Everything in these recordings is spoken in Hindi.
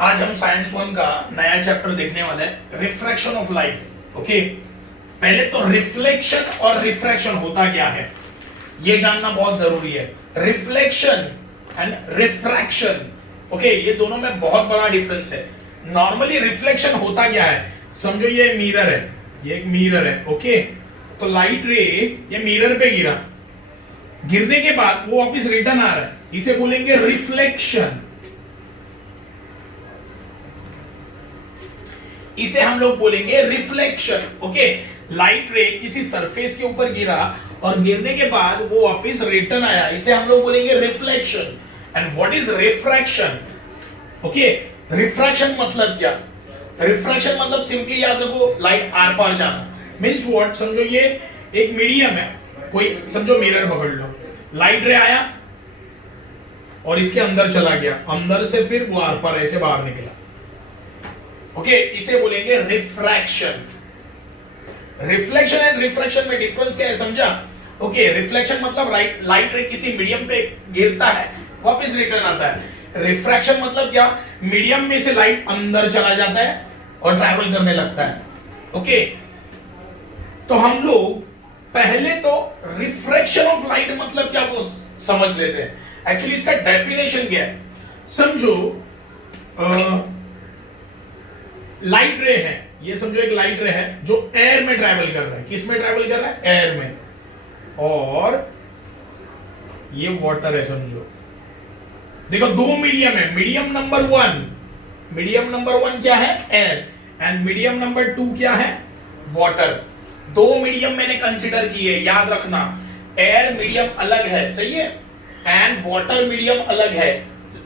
आज हम साइंस 1 का नया चैप्टर देखने वाले हैं, रिफ्रैक्शन ऑफ लाइट। ओके, पहले तो रिफ्लेक्शन और रिफ्रैक्शन होता क्या है ये जानना बहुत जरूरी है। रिफ्लेक्शन एंड रिफ्रैक्शन, ओके, ये दोनों में बहुत बड़ा डिफरेंस है। नॉर्मली रिफ्लेक्शन होता क्या है, समझो ये मिरर है, ये एक मिरर है। ओके, तो लाइट रे ये मिरर पे गिरा, गिरने के बाद वो वापस रिटर्न आ रहा है, इसे बोलेंगे रिफ्लेक्शन। इसे हम लोग बोलेंगे रिफ्लेक्शन। ओके, लाइट रे किसी सरफेस के ऊपर गिरा और गिरने के बाद वो वापस रिटर्न आया, इसे हम लोग बोलेंगे reflection. And what is refraction? Okay, refraction मतलब क्या? रिफ्रैक्शन मतलब सिंपली याद रखो, लाइट आर पार जाना। मींस व्हाट, समझो ये एक मीडियम है, कोई समझो मिरर पकड़ लो, लाइट रे आया और इसके अंदर चला गया, अंदर से फिर वो आर पार ऐसे बाहर निकला। ओके, इसे बोलेंगे रिफ्रैक्शन। रिफ्लेक्शन एंड रिफ्रैक्शन में डिफरेंस क्या है समझा? ओके, रिफ्लेक्शन मतलब लाइट रे किसी मीडियम पे गिरता है, वापस रिटर्न आता है। रिफ्रैक्शन मतलब क्या, मीडियम में से लाइट अंदर चला जाता है और ट्रैवल करने लगता है। ओके, तो हम लोग पहले तो रिफ्रैक्शन ऑफ लाइट मतलब क्या वो समझ लेते हैं। एक्चुअली इसका डेफिनेशन क्या है, समझो लाइट रे है, ये समझो एक लाइट रे है जो एयर में ट्रैवल कर रहा है। किस में ट्रैवल कर रहा है? एयर में। और ये वाटर है समझो, देखो दो मीडियम है, मीडियम नंबर वन क्या है? एयर। एंड मीडियम नंबर 2 क्या है? वाटर। दो मीडियम मैंने कंसीडर किए, याद रखना, एयर मीडियम अलग है, सही है, एंड वाटर मीडियम अलग है।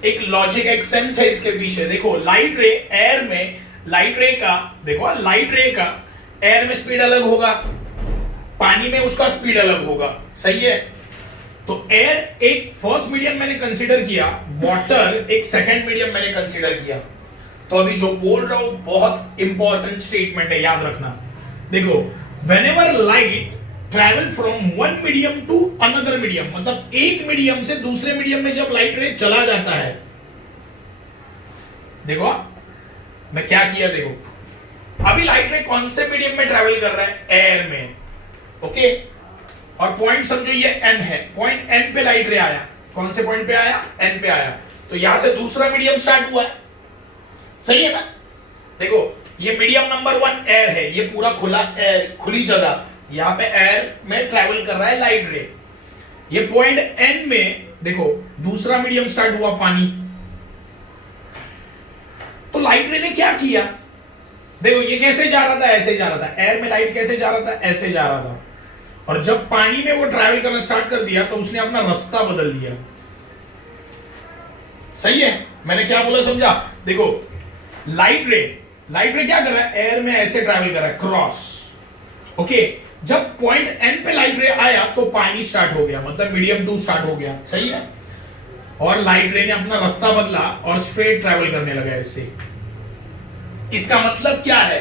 एक लॉजिक, एक सेंस है इसके पीछे। देखो लाइट रे एयर में, लाइट रे का देखो, लाइट रे का एयर में स्पीड अलग होगा, पानी में उसका स्पीड अलग होगा, सही है। तो एयर एक फर्स्ट मीडियम मैंने कंसीडर किया, वाटर एक सेकंड मीडियम मैंने कंसीडर किया। तो अभी जो बोल रहा हूं बहुत इंपॉर्टेंट स्टेटमेंट है, याद रखना। देखो, whenever light travel from one medium to another medium, मतलब एक मीडियम से दूसरे मीडियम में जब लाइट रे चला जाता है, देखो मैं क्या किया, देखो अभी लाइट रे कौन से मीडियम में ट्रैवल कर रहा है? एयर में। ओके, और पॉइंट समझो ये एन है, पॉइंट एन पे लाइट रे आया, कौन से पॉइंट पे आया? एन पे आया। तो यहां से दूसरा मीडियम स्टार्ट हुआ है, सही है ना। देखो ये मीडियम नंबर 1 एयर है, ये पूरा खुला एयर, खुली जगह, यहां पे एयर में ट्रैवल कर रहा है लाइट रे। ये पॉइंट एन में देखो दूसरा मीडियम स्टार्ट हुआ, पानी। तो लाइट रे ने क्या किया, देखो ये कैसे जा रहा था? ऐसे जा रहा था। एयर में लाइट कैसे जा रहा था? ऐसे जा रहा था। और जब पानी में वो ट्रैवल करना स्टार्ट कर दिया तो उसने अपना रास्ता बदल दिया, सही है। मैंने क्या बोला समझा? देखो लाइट रे क्या कर रहा है? एयर में ऐसे ट्रैवल कर रहा है, क्रॉस। ओके, जब पॉइंट एन पे लाइट रे आया तो पानी स्टार्ट हो गया, मतलब मीडियम 2 स्टार्ट हो गया, सही है। और लाइट रे ने अपना रास्ता बदला और स्ट्रेट ट्रैवल करने लगा इससे। इसका मतलब क्या है?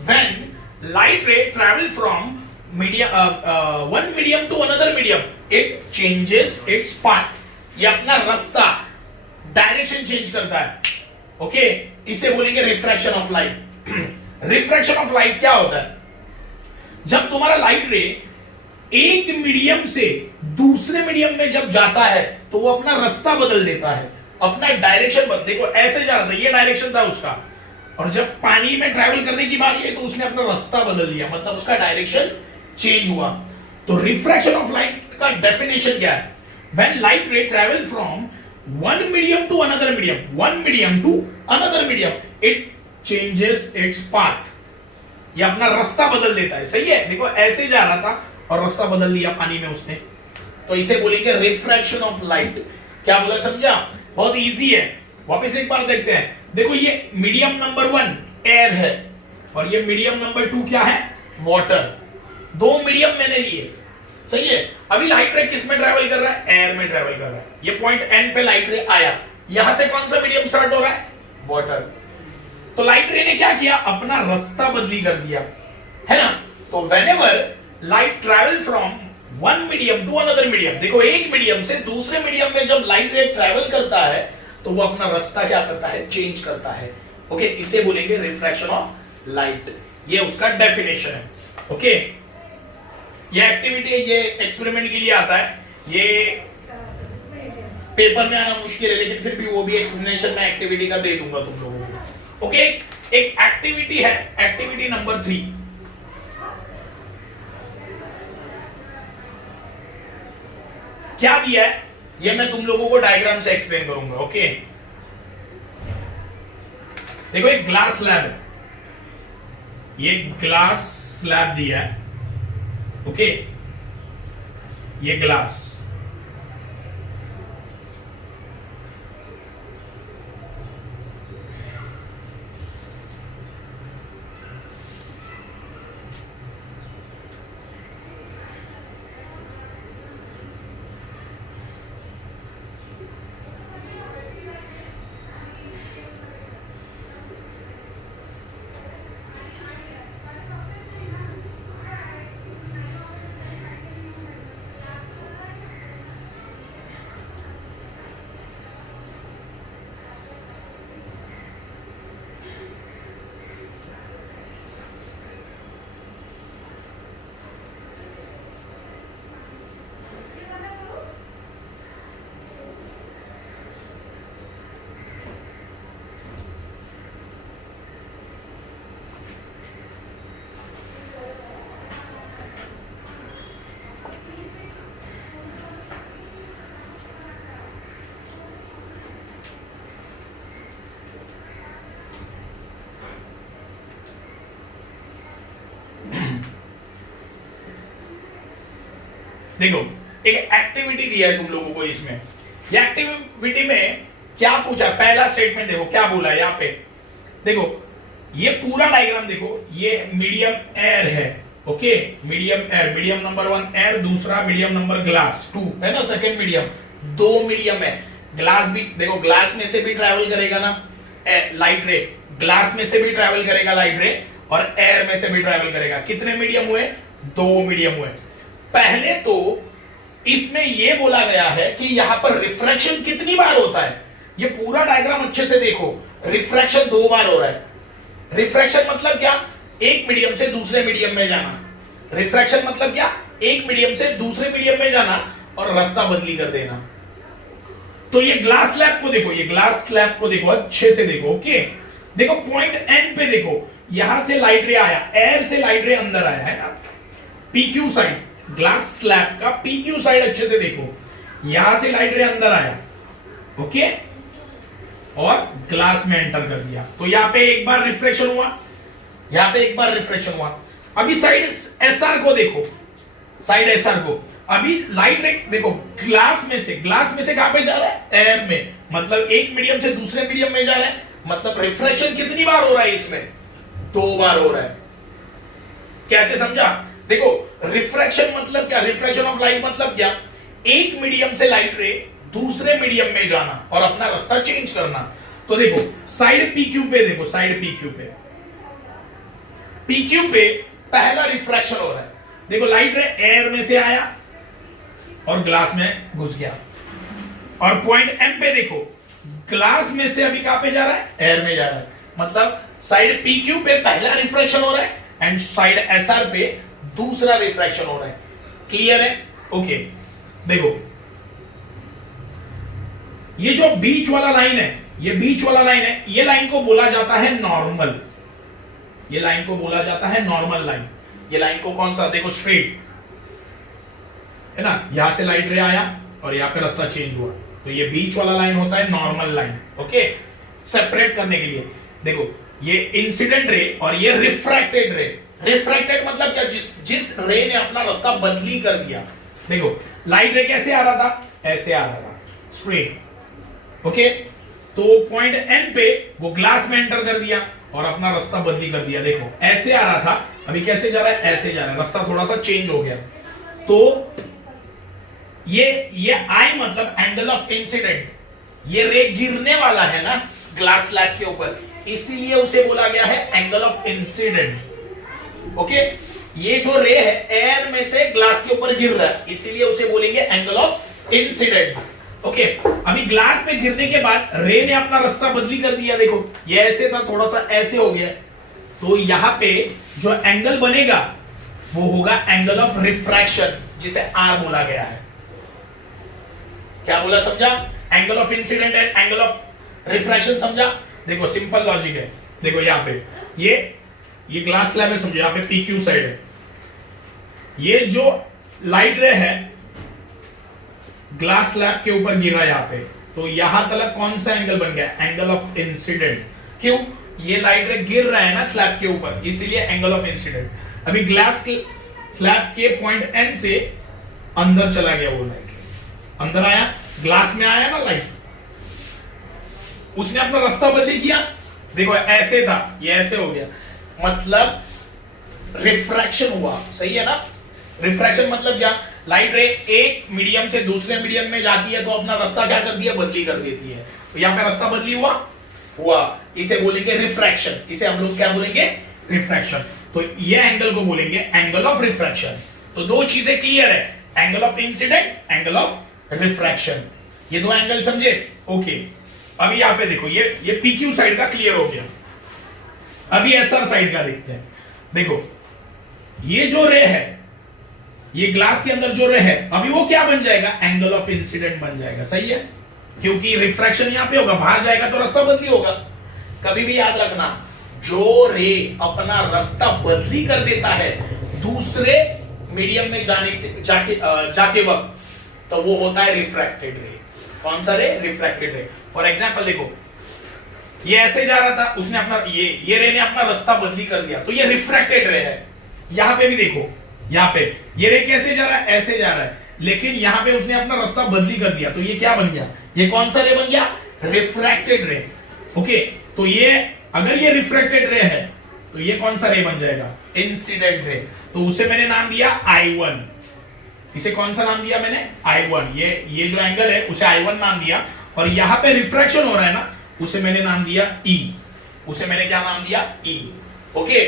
When light ray travel from one medium to another medium, it changes its path. ये अपना रास्ता, डायरेक्शन चेंज करता है। ओके, इसे बोलेंगे refraction of light. Refraction of light क्या होता है? जब तुम्हारा लाइट रे एक मीडियम से दूसरे मीडियम में जब जाता है तो वो अपना रास्ता बदल देता है, अपना डायरेक्शन बदल। देखो ऐसे जा रहा था, ये डायरेक्शन था उसका, और जब पानी में ट्रैवल करने की बात आई तो उसने अपना रास्ता बदल दिया, मतलब उसका डायरेक्शन चेंज हुआ। तो रिफ्रैक्शन ऑफ लाइट का डेफिनेशन क्या है? When light ray travel from one medium to another medium, one medium to another medium, it changes its path. ये अपना रास्ता बदल देता है, सही है। देखो ऐसे जा रहा था और रास्ता बदल लिया पानी में उसने, तो इसे बोलेंगे रिफ्रैक्शन ऑफ लाइट। क्या बोला समझा? बहुत इजी है, वापस एक बार देखते हैं। देखो ये मीडियम नंबर 1 एयर है और ये मीडियम नंबर 2 क्या है? वाटर। दो मीडियम मैंने लिए, सही है। अभी लाइट रे किस में ट्रैवल कर रहा है? एयर में ट्रैवल कर रहा है। ये पॉइंट एन पे लाइट रे आया, यहां से कौन सा मीडियम स्टार्ट हो रहा है? वाटर। तो लाइट रे ने क्या किया? अपना रास्ता बदली कर दिया, है ना। तो whenever light travel from one medium to another medium, देखो एक मीडियम से दूसरे मीडियम में जब लाइट रे ट्रैवल करता है तो वो अपना रास्ता क्या करता है, चेंज करता है। ओके, इसे बोलेंगे रिफ्रैक्शन ऑफ लाइट। ये उसका डेफिनेशन है। ओके, ये एक्टिविटी, ये एक्सपेरिमेंट के लिए आता है, ये पेपर में आना मुश्किल है, लेकिन फिर भी वो भी एक्सप्लेनेशन में एक्टिविटी का दे दूंगा तुम लोगों को। ओके, एक एक्टिविटी है, एक्टिविटी नंबर 3। क्या दिया है ये मैं तुम लोगों को डायग्राम से एक्सप्लेन करूंगा। ओके, देखो एक ग्लास स्लैब है, ये ग्लास स्लैब दिया है। ओके, ये ग्लास, देखो एक एक्टिविटी दिया है तुम लोगों को। इसमें ये एक्टिविटी में क्या पूछा, पहला स्टेटमेंट देखो क्या बोला है यहाँ पे। देखो ये पूरा डायग्राम देखो, ये मीडियम एयर है। Okay, medium air, medium number 1 air, दूसरा मीडियम नंबर ग्लास 2 है ना, सेकंड मीडियम, 2 मीडियम है। ग्लास भी देखो, ग्लास में से भी ट्रैवल करेगा ना लाइट रे, ग्लास में से भी ट्रैवल करेगा लाइट रे, और एयर में से भी ट्रैवल करेगा। कितने मीडियम हुए, 2 मीडियम हुए। पहले तो इसमें यह बोला गया है कि यहां पर रिफ्रैक्शन कितनी बार होता है। ये पूरा डायग्राम अच्छे से देखो, रिफ्रैक्शन 2 बार हो रहा है। रिफ्रैक्शन मतलब क्या, एक मीडियम से दूसरे मीडियम में जाना। रिफ्रैक्शन मतलब क्या, एक मीडियम से दूसरे मीडियम में जाना और रास्ता बदली कर देना। तो ये ग्लास स्लैब को देखो, ये ग्लास स्लैब को देखो, अच्छे से देखो। ओके, देखो पॉइंट एन पे देखो, यहां से लाइट रे आया, एयर से लाइट रे अंदर आया है ना, पीक्यू साइड, ग्लास स्लैब का पीक्यू साइड अच्छे से देखो, यहां से लाइट रे अंदर आया। ओके, और ग्लास में एंटर कर दिया, तो यहां पे एक बार रिफ्लेक्शन हुआ, यहां पे एक बार रिफ्लेक्शन हुआ। अभी साइड एसआर को देखो, साइड एसआर को, अभी लाइट रे देखो, ग्लास में से कहां पे जा रहा है, एयर में, मतलब एक मीडियम से दूसरे मीडियम में जा रहा है। मतलब रिफ्लेक्शन कितनी बार हो रहा है इसमें, 2 बार हो रहा है। कैसे समझा, देखो रिफ्रैक्शन मतलब क्या, रिफ्रैक्शन ऑफ लाइट मतलब क्या, एक मीडियम से लाइट रे दूसरे मीडियम में जाना और अपना रास्ता चेंज करना। तो देखो साइड पीक्यू पे देखो, साइड पीक्यू पे पहला रिफ्रैक्शन हो रहा है। देखो लाइट रे एयर में से आया और ग्लास में घुस गया, और पॉइंट एम पे देखो, ग्लास में से अभी कहां पे जा रहा है, एयर में जा रहा है। मतलब साइड पीक्यू पे पहला रिफ्रैक्शन हो रहा है एंड साइड एसआर पे दूसरा रिफ्रैक्शन हो रहा है। क्लियर है, ओके। देखो ये जो बीच वाला लाइन है, ये बीच वाला लाइन है, ये लाइन को बोला जाता है नॉर्मल, ये लाइन को बोला जाता है नॉर्मल लाइन। ये लाइन को कौन सा, देखो स्ट्रेट है ना, यहां से लाइट रे आया और यहां पे रास्ता चेंज हुआ, तो ये बीच वाला लाइन होता है नॉर्मल लाइन। ओके, सेपरेट करने के लिए देखो, ये इंसिडेंट रे और ये रिफ्रैक्टेड रे। रिफ्रैक्टेड मतलब क्या, जिस रे ने अपना रास्ता बदली कर दिया। देखो लाइट रे कैसे आ रहा था, ऐसे आ रहा था स्ट्रेट। ओके, तो पॉइंट एन पे वो ग्लास में एंटर कर दिया और अपना रास्ता बदली कर दिया। देखो ऐसे आ रहा था, अभी कैसे जा रहा है, ऐसे जा रहा है, रास्ता थोड़ा सा चेंज हो गया। तो ये आई मतलब एंगल ऑफ इंसिडेंट, ये रे गिरने वाला है ना ग्लास स्लैब के ऊपर, इसीलिए उसे बोला गया है एंगल ऑफ इंसिडेंट। ओके, ये जो रे है एयर में से ग्लास के ऊपर गिर रहा है, इसीलिए उसे बोलेंगे एंगल ऑफ इंसिडेंट। ओके अभी ग्लास पे गिरने के बाद रे ने अपना रास्ता बदली कर दिया, देखो ये ऐसे था, थोड़ा सा ऐसे हो गया, तो यहां पे जो एंगल बनेगा वो होगा एंगल ऑफ रिफ्रैक्शन, जिसे आर बोला गया है। क्या बोला समझा? Angle of incident and angle of refraction समझा? देखो सिंपल लॉजिक है, देखो यहां पे ये ग्लास स्लैब है, समझो यहां पे पी क्यू साइड है, ये जो लाइट रे है ग्लास स्लैब के ऊपर गिरा यहां पे, तो यहां तक कौन सा एंगल बन गया? Angle of incident. क्यों? ये लाइट रे गिर रहा है ना स्लैब के ऊपर, इसीलिए एंगल ऑफ इंसिडेंट। अभी ग्लास के स्लैब के पॉइंट एन से अंदर चला गया, वो लाइट अंदर आया, ग्लास में आया ना लाइट, उसने अपना रास्ता बदली किया, देखो ऐसे था ये ऐसे हो गया, मतलब रिफ्रैक्शन हुआ। सही है ना? रिफ्रैक्शन मतलब क्या? लाइट रे एक मीडियम से दूसरे मीडियम में जाती है तो अपना रास्ता क्या करती है? बदली कर देती है। तो यहां पे रास्ता बदली हुआ, इसे बोलेंगे रिफ्रैक्शन। इसे हम लोग क्या बोलेंगे? रिफ्रैक्शन। तो ये एंगल को बोलेंगे एंगल ऑफ रिफ्रैक्शन। तो दो चीजें क्लियर है, angle of incident, angle of refraction. ये दो एंगल समझे? ओके अभी यहां पे देखो ये पीक्यू साइड का क्लियर हो गया। अभी एसआर साइड का देखते हैं। देखो ये जो रे है, ये ग्लास के अंदर जो रे है, अभी वो क्या बन जाएगा? एंगल ऑफ इंसिडेंट बन जाएगा। सही है? क्योंकि रिफ्रैक्शन यहां पे होगा, बाहर जाएगा तो रास्ता बदली होगा। कभी भी याद रखना, जो रे अपना रास्ता बदली कर देता है दूसरे मीडियम में जाते वक्त, तो वो होता है रिफ्रैक्टेड रे। कौन सा रे? रिफ्रैक्टेड रे। फॉर एग्जांपल देखो ये ऐसे जा रहा था, उसने अपना ये रे ने अपना रास्ता बदली कर दिया, तो ये रिफ्रैक्टेड रे है। यहां पे भी देखो, यहां पे ये रे कैसे जा रहा है? ऐसे जा रहा है, लेकिन यहां पे उसने अपना रास्ता बदली कर दिया, तो ये क्या बन गया? ये कौन सा रे बन गया? रिफ्रैक्टेड रे। ओके तो ये अगर ये रिफ्रैक्टेड रे है तो ये कौन सा रे बन जाएगा? Incident ray. तो उसे मैंने नाम दिया I1। इसे कौन सा नाम दिया मैंने? I1। ये जो एंगल है उसे I1 नाम दिया, और यहां पे रिफ्रैक्शन हो रहा है ना, उसे मैंने नाम दिया E। उसे मैंने क्या नाम दिया? E। ओके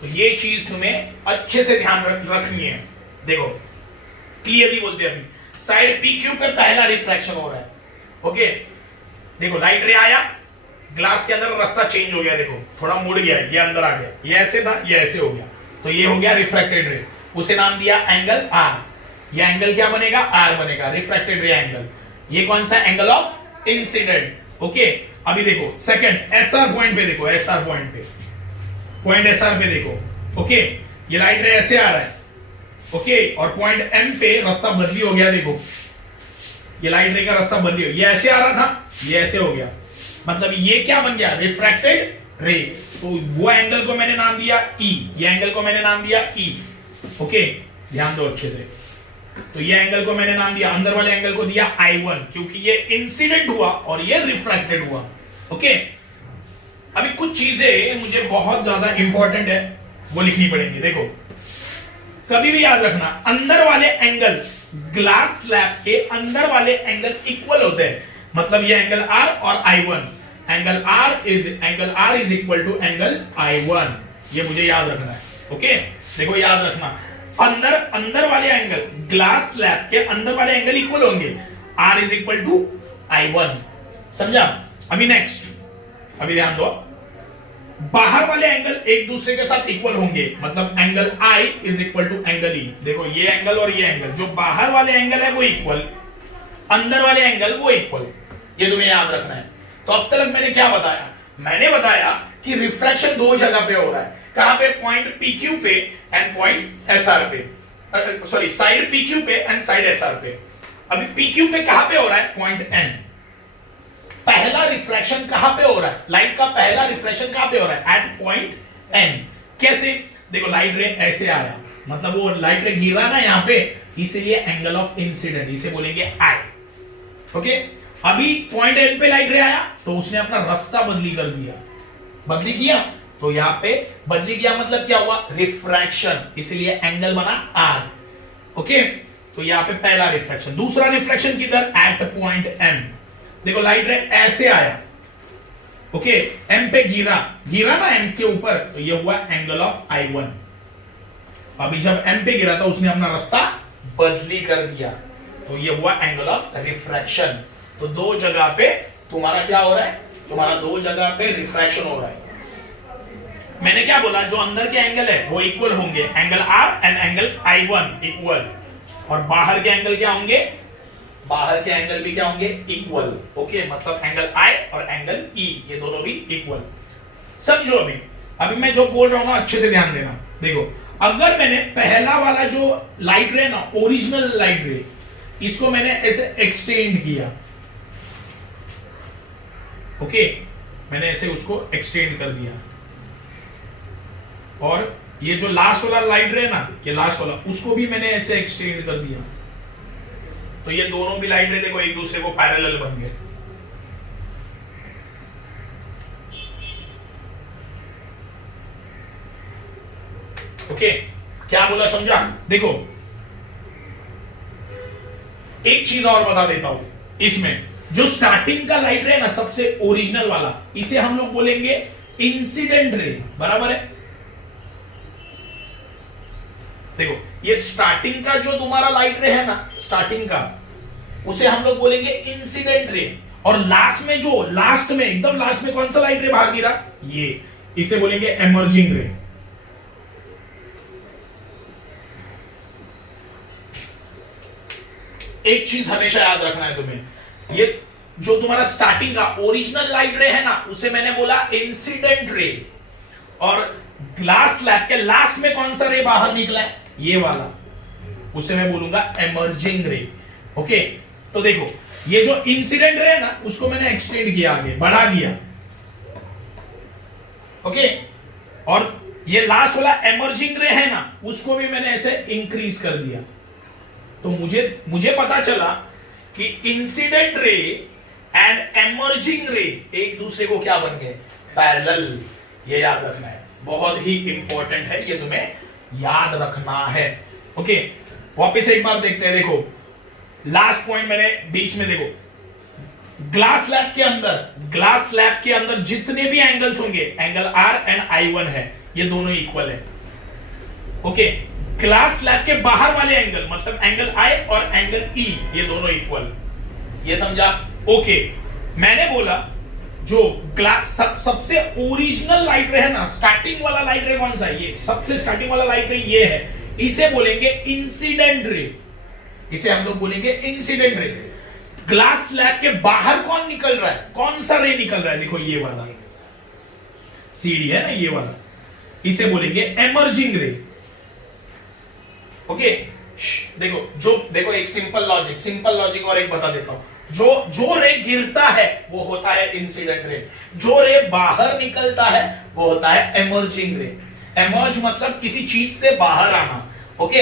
तो ये चीज तुम्हें अच्छे से ध्यान रखनी है। देखो क्लियरली बोलते हैं, अभी साइड PQ पे पहला रिफ्रैक्शन हो रहा है। ओके देखो लाइट रे आया, ग्लास के अंदर रास्ता चेंज हो गया, देखो थोड़ा मुड़ गया, ये अंदर आ गया, ये ऐसे था, ये ऐसे हो गया, तो ये हो गया रिफ्रैक्टेड रे। उसे नाम दिया एंगल R। ये एंगल क्या बनेगा? R बनेगा, रिफ्रैक्टेड रे एंगल। ये कौन सा? Angle of incident. ओके अभी देखो सेकंड SR पॉइंट पे देखो, SR पॉइंट पे, पॉइंट SR पे देखो। ओके ये लाइट रे ऐसे आ रहा है, ओके और पॉइंट M पे रास्ता बदली हो गया, देखो ये लाइट रे का रास्ता बदली हो, ये ऐसे आ रहा था, ये ऐसे हो गया, मतलब ये क्या बन गया? रिफ्रैक्टेड रे। तो वो एंगल को मैंने नाम दिया E, ये एंगल को मैंने नाम दिया E। ओके ध्यान दो अच्छे से, तो ये एंगल को मैंने नाम दिया, अंदर वाले एंगल को दिया I1, क्योंकि ये इंसिडेंट हुआ और ये रिफ्रैक्टेड हुआ। ओके अभी कुछ चीजें मुझे बहुत ज्यादा इंपॉर्टेंट है, वो लिखनी पड़ेंगी। देखो कभी भी याद रखना, अंदर वाले एंगल, ग्लास स्लैब के अंदर वाले एंगल इक्वल होते हैं, मतलब ये एंगल R और I1, angle R is equal to angle I1। ये मुझे याद रखना है। ओके देखो याद रखना, अंदर वाले एंगल, ग्लास स्लैब के अंदर वाले एंगल इक्वल होंगे, R is equal to I1। समझा? अभी नेक्स्ट, अभी ध्यान दो, बाहर वाले एंगल एक दूसरे के साथ इक्वल होंगे, मतलब angle I is equal to angle E। देखो ये एंगल और ये एंगल, जो बाहर वाले एंगल है वो इक्वल, अंदर वाले एंगल वो इक्वल, ये तुम्हें याद रखना है। तो अब तक मैंने क्या बताया? मैंने बताया कि रिफ्रैक्शन दो जगह पे हो रहा है। कहां पे? पॉइंट PQ पे एंड पॉइंट SR पे, सॉरी साइड PQ पे एंड साइड SR पे। अभी PQ पे कहां पे हो रहा है? Point N। पहला रिफ्रैक्शन कहां पे हो रहा है? लाइट का पहला रिफ्रैक्शन कहां पे हो रहा है? At point N। कैसे? देखो लाइट रे ऐसे आया, मतलब वो लाइट रे गिरा ना यहां पे, इसीलिए एंगल ऑफ इंसिडेंट, इसे बोलेंगे I। ओके अभी पॉइंट N पे लाइट रे आया तो उसने अपना रास्ता बदली कर दिया, बदली किया, तो यहां पे बदली किया मतलब क्या हुआ? रिफ्रैक्शन, इसलिए एंगल बना R। ओके तो यहां पे पहला रिफ्रैक्शन। दूसरा रिफ्रैक्शन किधर? At point M। देखो लाइट रे ऐसे आया, ओके M पे गिरा ना M के ऊपर, तो ये हुआ एंगल ऑफ I1। अभी जब M पे गिरा था उसने अपना रास्ता बदली कर दिया, तो ये हुआ एंगल ऑफ रिफ्रैक्शन। तो दो जगह पे तुम्हारा क्या हो रहा है, तुम्हारा दो जगह पे रिफ्रैक्शन हो रहा है। मैंने क्या बोला, जो अंदर के एंगल है वो इक्वल होंगे, angle R and angle I1 equal, और बाहर के एंगल क्या होंगे, बाहर के एंगल भी क्या होंगे, इक्वल। ओके, मतलब एंगल I और एंगल E ये दोनों भी इक्वल। समझो अभी अभी मैं जो बोल रहा हूं ना अच्छे से ध्यान देना। देखो, अगर मैंने पहला वाला जो लाइट रे ना, ओरिजिनल लाइट रे, इसको मैंने ऐसे एक्सटेंड किया, ओके, मैंने ऐसे उसको एक्सटेंड कर दिया, और ये जो लास्ट वाला लाइट रे ना, ये लास्ट वाला, उसको भी मैंने ऐसे एक्सटेंड कर दिया, तो ये दोनों भी लाइट रे देखो एक दूसरे को पैरेलल बन गए। ओके, क्या बोला समझा? देखो एक चीज और बता देता हूं, इसमें जो स्टार्टिंग का लाइट रे ना, सबसे ओरिजिनल वाला, इसे हम लोग बोलेंगे इंसिडेंट रे, बराबर है। देखो ये स्टार्टिंग का जो तुम्हारा लाइट रे है ना, स्टार्टिंग का, उसे हम लोग बोलेंगे इंसिडेंट रे, और लास्ट में जो, लास्ट में एकदम लास्ट में कौन सा लाइट रे बाहर गिरा, ये, इसे बोलेंगे एमर्जिंग रे। एक चीज हमेशा याद रखना है तुम्हें, ये जो तुम्हारा स्टार्टिंग का ओरिजिनल लाइट रे है ना, उसे मैंने बोला इंसिडेंट रे, और ग्लास स्लैब के लास्ट में कौन सा रे बाहर निकला है, ये वाला, उसे मैं बोलूंगा एमर्जिंग रे। ओके, तो देखो ये जो इंसिडेंट रे है ना, उसको मैंने एक्सटेंड किया, आगे बढ़ा दिया, ओके, और ये लास्ट वाला एमर्जिंग रे है ना, उसको भी मैंने ऐसे इंक्रीज कर दिया। तो मुझे पता चला कि इंसिडेंट रे एंड एमर्जिंग रे एक दूसरे को क्या बन गए, पैरेलल। ये याद रखना है, बहुत ही इंपॉर्टेंट है, ये तुम्हें याद रखना है। ओके, वापस एक बार देखते हैं। देखो लास्ट पॉइंट मैंने बीच में, देखो ग्लास स्लैब के अंदर जितने भी एंगल्स होंगे, एंगल R एंड I1 है, ये दोनों इक्वल है। ओके, ग्लास स्लैब के बाहर वाले एंगल, मतलब एंगल I और एंगल E, ये दोनों इक्वल। ये समझा? ओके, मैंने बोला जो ग्लास सबसे ओरिजिनल लाइट रे है ना, स्टार्टिंग वाला लाइट रे कौन सा है, ये सबसे स्टार्टिंग वाला लाइट रे ये है, इसे बोलेंगे इंसिडेंट रे, इसे हम लोग बोलेंगे इंसिडेंट रे। ग्लास स्लैब के बाहर कौन निकल रहा है, कौन सा रे निकल रहा है, देखो ये वाला CD है ना, ये वाला, इसे बोलेंगे एमर्जिंग रे। ओके, देखो एक सिंपल लॉजिक और एक बता देता हूं। जो रे गिरता है वो होता है इंसिडेंट रे, जो रे बाहर निकलता है वो होता है एमर्जिंग रे। एमर्ज मतलब किसी चीज से बाहर आना। ओके,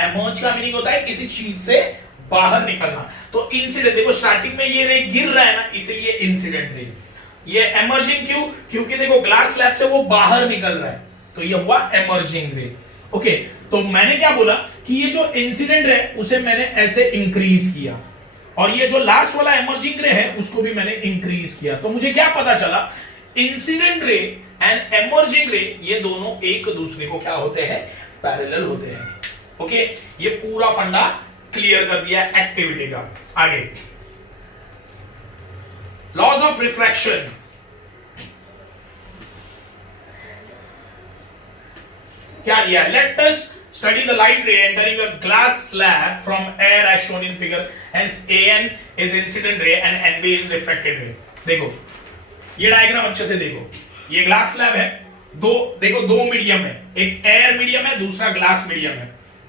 एमर्ज का मीनिंग होता है किसी चीज से बाहर निकलना। तो इंसिडेंट, देखो स्टार्टिंग में ये रे गिर रहा है ना, इसलिए इंसिडेंट रे। ये एमर्जिंग क्यों? क्योंकि देखो ग्लास स्लैब से वो बाहर निकल रहा है, तो ये हुआ एमर्जिंग रे। ओके, तो मैंने क्या बोला कि ये जो इंसिडेंट रे उसे मैंने ऐसे इंक्रीज किया, और ये जो लास्ट वाला एमर्जिंग रे है उसको भी मैंने इंक्रीज किया। तो मुझे क्या पता चला, इंसिडेंट रे एंड एमर्जिंग रे ये दोनों एक दूसरे को क्या होते हैं, पैरेलल होते हैं। ओके, ये पूरा फंडा क्लियर कर दिया एक्टिविटी का। आगे लॉज ऑफ रिफ्रैक्शन। क्या दिया, let us study the light ray entering a glass slab from air as shown in figure, hence AN is incident ray and NB is refracted ray। देखो ये डायग्राम अच्छे से देखो, ये ग्लास स्लैब है, दो मीडियम है, एक एयर मीडियम है, दूसरा ग्लास मीडियम है।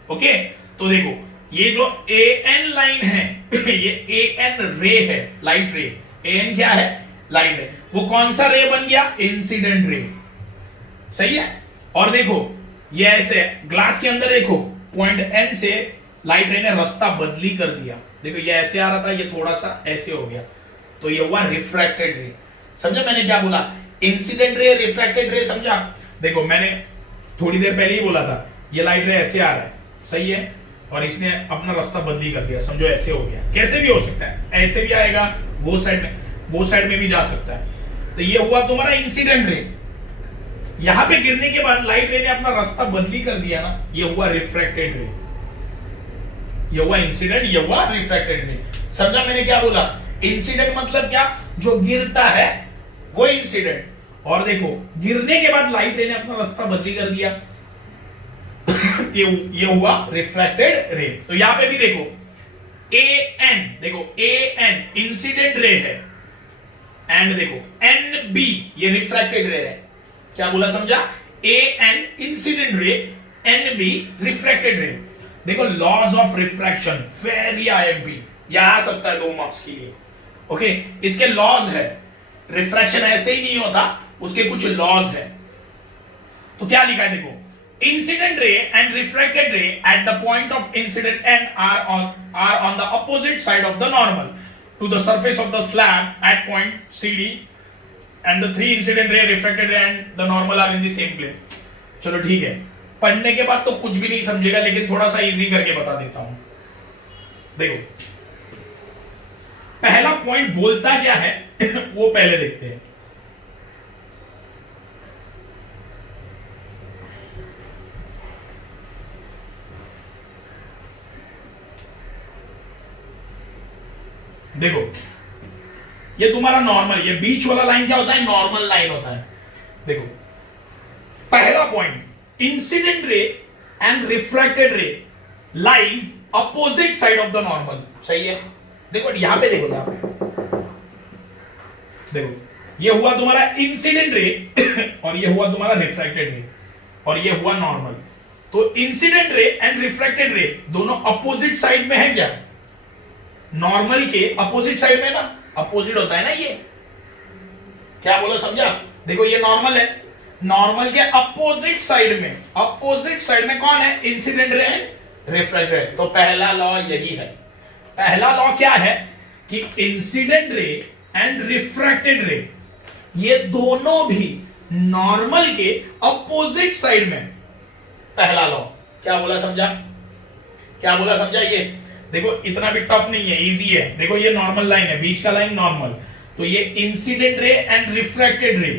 ओके, तो देखो ये जो AN लाइन है ये AN रे है, लाइट रे। AN क्या है, लाइट रे। वो कौन सा रे बन गया, इंसिडेंट रे। सही है। और देखो ये ऐसे ग्लास के अंदर देखो पॉइंट N से लाइट रे ने रास्ता बदली कर दिया। देखो ये ऐसे आ रहा था, ये थोड़ा सा ऐसे हो गया, तो ये हुआ रिफ्रैक्टेड रे। समझा मैंने क्या बोला, इंसिडेंट रे, रिफ्रैक्टेड रे। समझा? देखो मैंने थोड़ी देर पहले ही बोला था, ये लाइट रे ऐसे आ रहा है, सही है, और इसने अपना रास्ता बदली कर दिया, समझो ऐसे हो गया। कैसे भी हो सकता है, ऐसे भी आएगा, वो साइड में भी जा सकता है। तो ये हुआ तुम्हारा इंसिडेंट रे। यहां पे गिरने के बाद लाइट रे ने अपना रास्ता बदली कर दिया ना, ये हुआ रिफ्रैक्टेड रे। ये हुआ इंसिडेंट, ये हुआ रिफ्रैक्टेड रे। समझा मैंने क्या बोला, इंसिडेंट मतलब क्या, जो गिरता है वो इंसिडेंट। और देखो गिरने के बाद लाइट रे ने अपना रास्ता बदली कर दिया, ये हुआ रिफ्रैक्टेड रे। तो यहां पे भी देखो ए एन, देखो ए एन इंसिडेंट रे है, एंड देखो एन बी ये रिफ्रैक्टेड रे है। क्या बोला समझा, A N incident ray, N B refracted ray. देखो laws of refraction, very IMP, यह आ सकता है 2 मार्क्स के लिए। ओके, इसके लॉज है, रिफ्रैक्शन ऐसे ही नहीं होता, उसके कुछ लॉज है। तो क्या लिखा है देखो, incident ray and refracted ray at the point of incidence are on the opposite side of the normal to the surface of the slab at point CD, and the 3 incident ray, refracted ray and the normal are in the same plane. चलो ठीक है, पढ़ने के बाद तो कुछ भी नहीं समझेगा, लेकिन थोड़ा सा इजी करके बता देता हूं। देखो पहला पॉइंट बोलता क्या है वो पहले देखते हैं। देखो ये तुम्हारा नॉर्मल, ये बीच वाला लाइन क्या होता है, नॉर्मल लाइन होता है। देखो पहला point, incident ray and refracted ray lies opposite side of the normal. सही है, देखो यहां पे देखो, यहां पे देखो ये हुआ तुम्हारा इंसिडेंट रे और ये हुआ तुम्हारा रिफ्रैक्टेड रे और ये हुआ नॉर्मल। तो इंसिडेंट रे एंड रिफ्रैक्टेड रे दोनों अपोजिट साइड में है क्या, नॉर्मल के अपोजिट साइड में ना, अपोजिट होता है ना ये। क्या बोलो समझा, देखो ये नॉर्मल है, नॉर्मल के अपोजिट साइड में, अपोजिट साइड में कौन है, इंसिडेंट रे एंड रिफ्रैक्टेड रे। तो पहला लॉ यही है। पहला लॉ क्या है कि इंसिडेंट रे एंड रिफ्रैक्टेड रे ये दोनों भी नॉर्मल के अपोजिट साइड में। पहला लॉ क्या बोला समझा, क्या बोला समझा, ये देखो इतना भी टफ नहीं है, इजी है। देखो ये नॉर्मल लाइन है, बीच का लाइन नॉर्मल, तो ये इंसिडेंट रे एंड रिफ्रैक्टेड रे,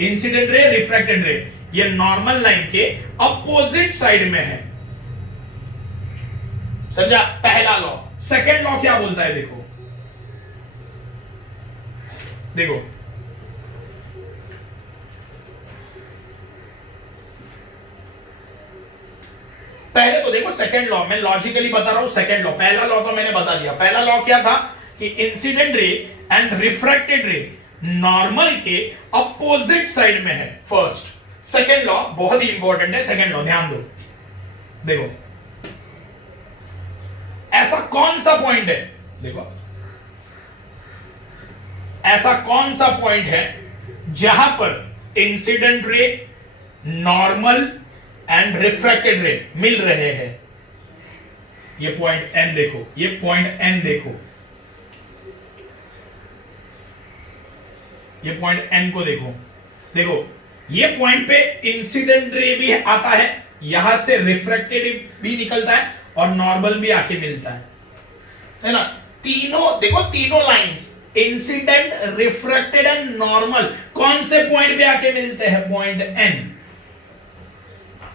इंसिडेंट रे रिफ्रैक्टेड रे ये नॉर्मल लाइन के अपोजिट साइड में है। समझा, पहला लॉ। सेकेंड लॉ क्या बोलता है, देखो देखो पहले तो देखो सेकेंड लॉ, मैं लॉजिकली बता रहा हूं सेकेंड लॉ। पहला लॉ तो मैंने बता दिया। पहला लॉ क्या था कि इंसिडेंट रे एंड रिफ्रैक्टेड रे नॉर्मल के अपोजिट साइड में है, फर्स्ट। सेकेंड लॉ बहुत ही इंपॉर्टेंट है, सेकेंड लॉ ध्यान दो। देखो ऐसा कौन सा पॉइंट है, देखो ऐसा कौन सा पॉइंट है जहां पर incident ray, normal and refracted रे मिल रहे हैं। ये पॉइंट एन देखो, ये पॉइंट एन देखो, ये पॉइंट एन को देखो। देखो ये पॉइंट पे इंसिडेंट रे भी आता है, यहां से रिफ्रैक्टेड भी निकलता है और नॉर्मल भी आके मिलता है ना। तीनों देखो, तीनों lines incident, refracted and normal कौन से पॉइंट पे आके मिलते हैं, पॉइंट एन।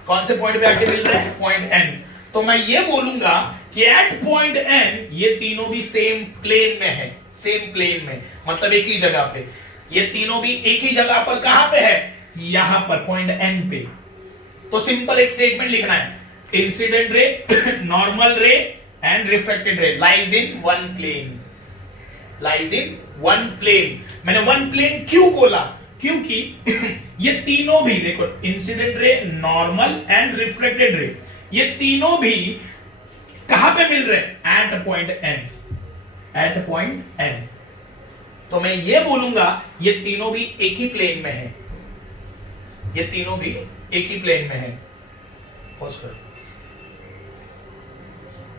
कौन से पॉइंट पे आके मिल रहे हैं, पॉइंट एन। तो मैं ये बोलूंगा कि एट पॉइंट एन ये तीनों भी सेम प्लेन में है, सेम प्लेन में, मतलब एक ही जगह पे। ये तीनों भी एक ही जगह पर, कहां पे है, यहां पर पॉइंट एन पे। तो सिंपल एक स्टेटमेंट लिखना है, incident ray, normal ray and refracted ray lies in one plane, lies in one plane. मैंने वन प्लेन क्यों बोला, क्योंकि ये तीनों भी देखो, incident ray, normal and reflected ray, ये तीनों भी कहां पे मिल रहे हैं, at point N, at point N. तो मैं ये बोलूंगा ये तीनों भी एक ही प्लेन में है, ये तीनों भी एक ही प्लेन में है। पॉज कर।